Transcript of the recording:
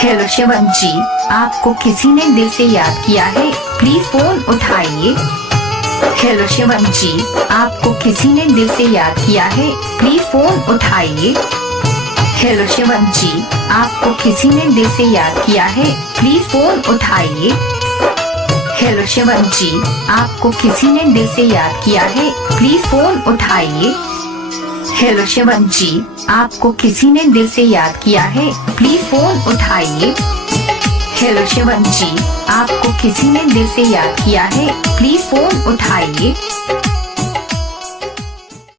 Hello Shivam जी, आपको किसी ने दिल से याद किया है, प्लीज फोन उठाइए। हेलो शिवम जी, आपको किसी ने दिल से याद किया है, प्लीज फोन उठाइए। हेलो शिवम जी, आपको किसी ने दिल से याद किया है, प्लीज फोन उठाइए। हेलो शिवम जी, आपको किसी ने दिल से याद किया है, प्लीज फोन उठाइए। हेलो शिवम जी, आपको किसी ने दिल से याद किया है, प्लीज फोन उठाइए। हेलो शिवम जी, आपको किसी ने दिल से याद किया है, प्लीज फोन उठाइए।